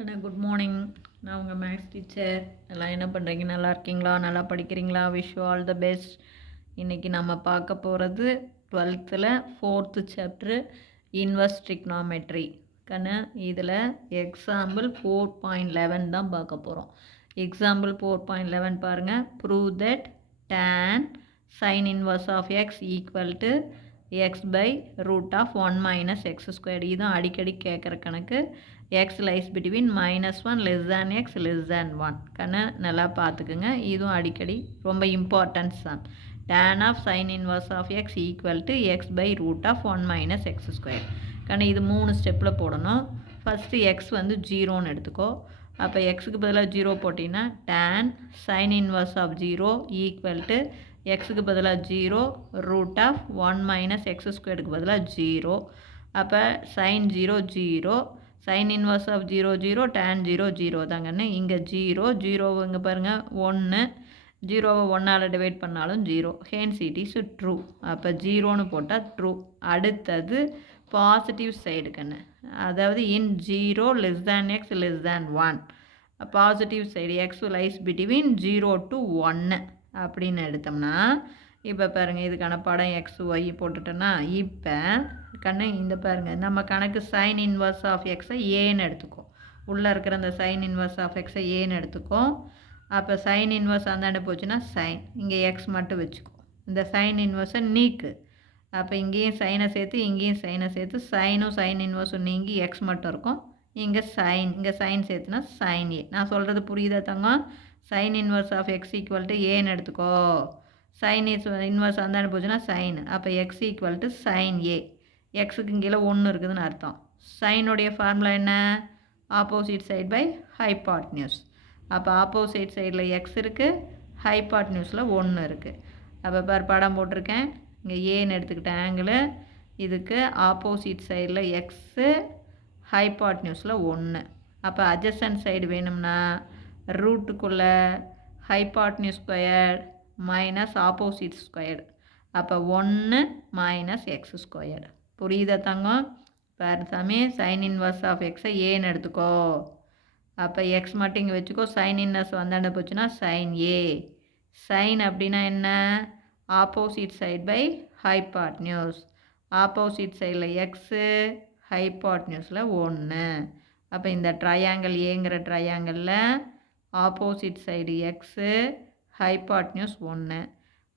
Good morning. நான் உங்கள் maths teacher. எல்லாம் என்ன பண்ணுறீங்க? நல்லா இருக்கீங்களா? நல்லா படிக்கிறீங்களா? Wish you all the best. இன்றைக்கி நம்ம பார்க்க போகிறது 12th 4th chapter inverse trigonometry. இதில் எக்ஸாம்பிள் 4.11 தான் பார்க்க போகிறோம். எக்ஸாம்பிள் 4.11 பாருங்கள். Prove that tan sin inverse of x equal to x by root of 1 minus x squared. இதுதான் அடிக்கடி கேட்குற கணக்கு. x lies between -1 less than x less than 1. நல்லா பார்த்துக்குங்க. இதுவும் அடிக்கடி ரொம்ப important sum. tan of sin inverse of x equal to x by root of 1 minus x squared. இது 3 ஸ்டெப்பில் போடணும். ஃபஸ்ட்டு x வந்து 0ன்னு எடுத்துக்கோ. அப்போ எக்ஸுக்கு பதிலாக 0 போட்டிங்கன்னா tan sin inverse of 0 equal to எக்ஸுக்கு பதிலாக 0 root of 1 minus x ஸ்கொயருக்கு பதிலாக 0. அப்போ sin 0 0, sin inverse of 0 0, tan 0 0 தாங்கன்னு. இங்கே 0 0 இங்கே பாருங்கள் 1, 0வை 1ஆல் டிவைட் பண்ணாலும் 0. Hence it is true. அப்போ 0ன்னு போட்டால் ட்ரூ. அடுத்தது பாசிட்டிவ் சைடு அதாவது இன் 0 less than x less than 1. Positive side X lies between 0 to 1 அப்படின்னு எடுத்தோம்னா இப்போ பாருங்கள் இதுக்கான படம் எக்ஸ் ஒய் போட்டுட்டோன்னா இப்போ இந்த பாருங்கள் நம்ம கணக்கு சைன் இன்வர்ஸ் ஆஃப் எக்ஸை ஏன்னு எடுத்துக்கோ. உள்ளே இருக்கிற அந்த சைன் இன்வர்ஸ் ஆஃப் எக்ஸை ஏன்னு எடுத்துக்கோ. அப்போ சைன் இன்வர்ஸ் அந்தாண்ட போச்சுன்னா சைன், இங்கே எக்ஸ் மட்டும் வச்சுக்கோ. இந்த சைன் இன்வர்ஸை நீக்கு. அப்போ இங்கேயும் சைனை சேர்த்து இங்கேயும் சைனை சேர்த்து சைனும் சைன் இன்வர்ஸும் நீங்கி எக்ஸ் மட்டும் இருக்கும். இங்கே சைன் சேர்த்துனா சைன் ஏ. நான் சொல்கிறது புரியுதா தங்கம்? Sine inverse of x equal to ஏன்னு எடுத்துக்கோ. சைன் இன்வர்ஸ் அந்தாண்ட போச்சுன்னா சைன். அப்போ x equal to sine A. எக்ஸுக்கு இங்கே 1 இருக்குதுன்னு அர்த்தம். சைனுடைய ஃபார்முலா என்ன? Opposite side by hypotenuse. அப்போ ஆப்போசிட் சைடில் எக்ஸ் இருக்குது, ஹைபாட்னியூஸில் 1 இருக்குது. அப்போ படம் போட்டிருக்கேன். இங்கே ஏன்னு எடுத்துக்கிட்ட ஆங்கிள், இதுக்கு ஆப்போசிட் சைடில் எக்ஸு, ஹைபாட்னியூஸில் 1. அப்போ அட்ஜசன்ட் சைடு வேணும்னா ரூட்டுக்குள்ளே hypotenuse square minus opposite square. அப்போ 1 மைனஸ் எக்ஸ் ஸ்கொயர். புரியுதா தங்கம்? சாமி சைன் இன்வர்ஸ் ஆஃப் எக்ஸை ஏன்னு எடுத்துக்கோ. அப்போ எக்ஸ் மட்டும் இங்கே வச்சுக்கோ. சைன் இன்வர்ஸ் வந்தாண்ட போச்சுன்னா சைன் ஏ. சைன் அப்படின்னா என்ன? Opposite side by hypotenuse. Opposite சைடில் எக்ஸு, ஹைபாட்னியூஸில் 1. அப்போ இந்த ட்ரையாங்கிள் ஏங்கிற ட்ரையாங்கிளில் opposite side x, hypotenuse 1.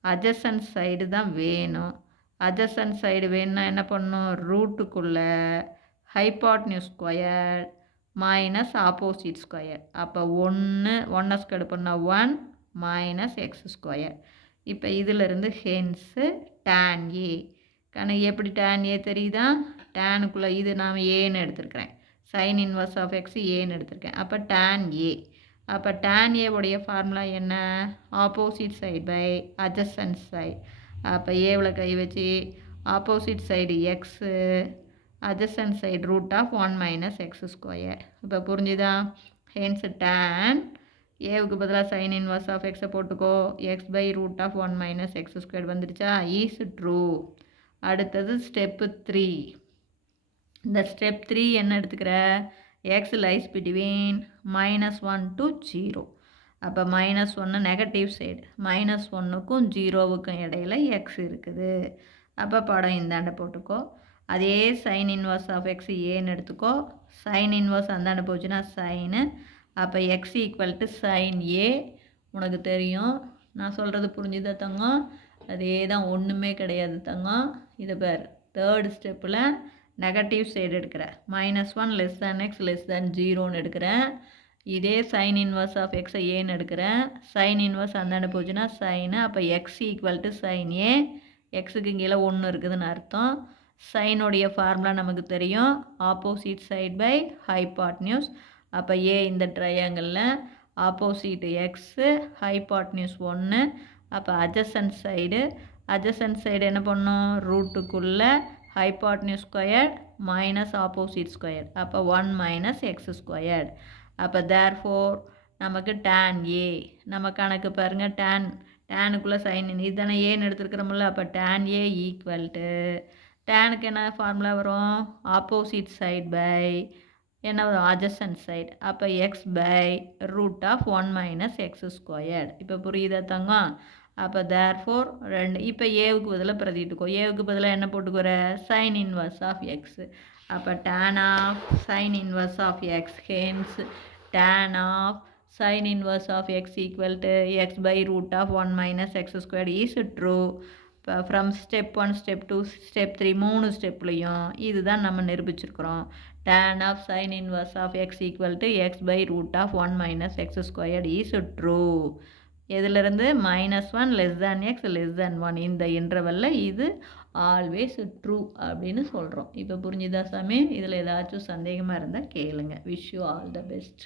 Adjacent side தான் வேணும். அட்ஜசன்ட் சைடு வேணும்னா என்ன பண்ணணும்? ரூட்டுக்குள்ளே hypotenuse square minus opposite square. அப்போ 1 ஸ்கொயர் பண்ணால் 1 மைனஸ் எக்ஸ் ஸ்கொயர். இப்போ இதிலிருந்து ஹென்ஸு டேன் ஏ. எப்படி டேன் ஏ தெரியுதா? டேனுக்குள்ளே இது நான் ஏன்னு எடுத்துருக்கிறேன். சைன் இன்வர்ஸ் ஆஃப் எக்ஸ் ஏன்னு எடுத்திருக்கேன். அப்போ டேன் ஏ. அப்போ டேன் ஏ உடைய ஃபார்முலா என்ன? Opposite side by adjacent side. அப்போ ஏவில் கை வச்சு opposite side x, adjacent side root of 1 minus x square. இப்போ புரிஞ்சுதா? ஹென்ஸ் டேன் ஏவுக்கு பதிலாக சைன் இன்வர்ஸ் ஆஃப் எக்ஸை போட்டுக்கோ. X by root of 1 minus x square வந்துடுச்சா? Is true. அடுத்தது ஸ்டெப்பு 3. இந்த ஸ்டெப் 3 என்ன எடுத்துக்கிற? X lies between -1 to 0. அப்போ -1 நெகட்டிவ் சைடு. -1க்கும் 0வுக்கும் இடையில் எக்ஸ் இருக்குது. அப்போ படம் இந்தாண்ட போட்டுக்கோ. அதே சைன் இன்வர்ஸ் ஆஃப் எக்ஸ் ஏன்னு எடுத்துக்கோ. சைன் இன்வர்ஸ் அந்தாண்ட போச்சுன்னா சைனு. அப்போ எக்ஸ் ஈக்குவல் டு சைன் ஏ. உனக்கு தெரியும். நான் சொல்கிறது புரிஞ்சுதா தங்கம்? அதே தான், ஒன்றுமே கிடையாது தங்கம். இதை பேர் தேர்டு ஸ்டெப்பில் நெகட்டிவ் சைடு எடுக்கிறேன். -1 less than x less than 0ன்னு எடுக்கிறேன். இதே சைன் இன்வர்ஸ் ஆஃப் எக்ஸை ஏன்னு எடுக்கிறேன். சைன் இன்வர்ஸ் அந்தாண்ட போச்சுன்னா சைனு. அப்போ x equal to sine A. எக்ஸுக்கு கீழே 1 இருக்குதுன்னு அர்த்தம். சைனுடைய ஃபார்முலா நமக்கு தெரியும். Opposite side by hypotenuse. அப்போ ஏ இந்த ட்ரையாங்கிளில் ஆப்போசிட் எக்ஸு, ஹைபாட்னியூஸ் 1. அப்போ அட்ஜசன்ட் சைடு என்ன பண்ணணும்? ரூட்டுக்குள்ளே hypotenuse square minus opposite square. அப்போ 1 மைனஸ் எக்ஸ் ஸ்கொயர். அப்போ தேர்ஃபோர் நமக்கு டேன் ஏ. நம்ம கணக்கு பாருங்கள். டேனுக்குள்ளே சைன் இதுதானே ஏன்னு எடுத்துருக்கிறோம்ல. அப்போ டேன் ஏ ஈக்குவல் டு டேனுக்கு என்ன ஃபார்முலா வரும்? ஆப்போசிட் சைட் பை என்ன வரும் adjacent சைடு. அப்போ x by root of 1 minus x squared. இப்போ புரியுதா தங்கம்? அப்போ தேர்ஃபோர் இப்போ ஏவுக்கு பதிலாக பிரதிட்டுக்கோ. ஏவுக்கு பதிலாக என்ன போட்டுக்கிற? Sine inverse of x. அப்போ tan of sine inverse of x hence tan of sin inverse of x equal to x by root of 1 minus x squared is true. From step 1, step 2, step 3 மூணு ஸ்டெப்லையும் இதுதான் நம்ம நிரூபிச்சிருக்கிறோம். tan of sin inverse of x equal to x by root of 1 minus x squared is true. எதிலிருந்து -1 less than x less than 1 இந்த இன்டர்வலில் இது always true அப்படின்னு சொல்கிறோம். இப்போ புரிஞ்சுதா சாமி? இதில் ஏதாச்சும் சந்தேகமாக இருந்தால் கேளுங்க. Wish you all the best.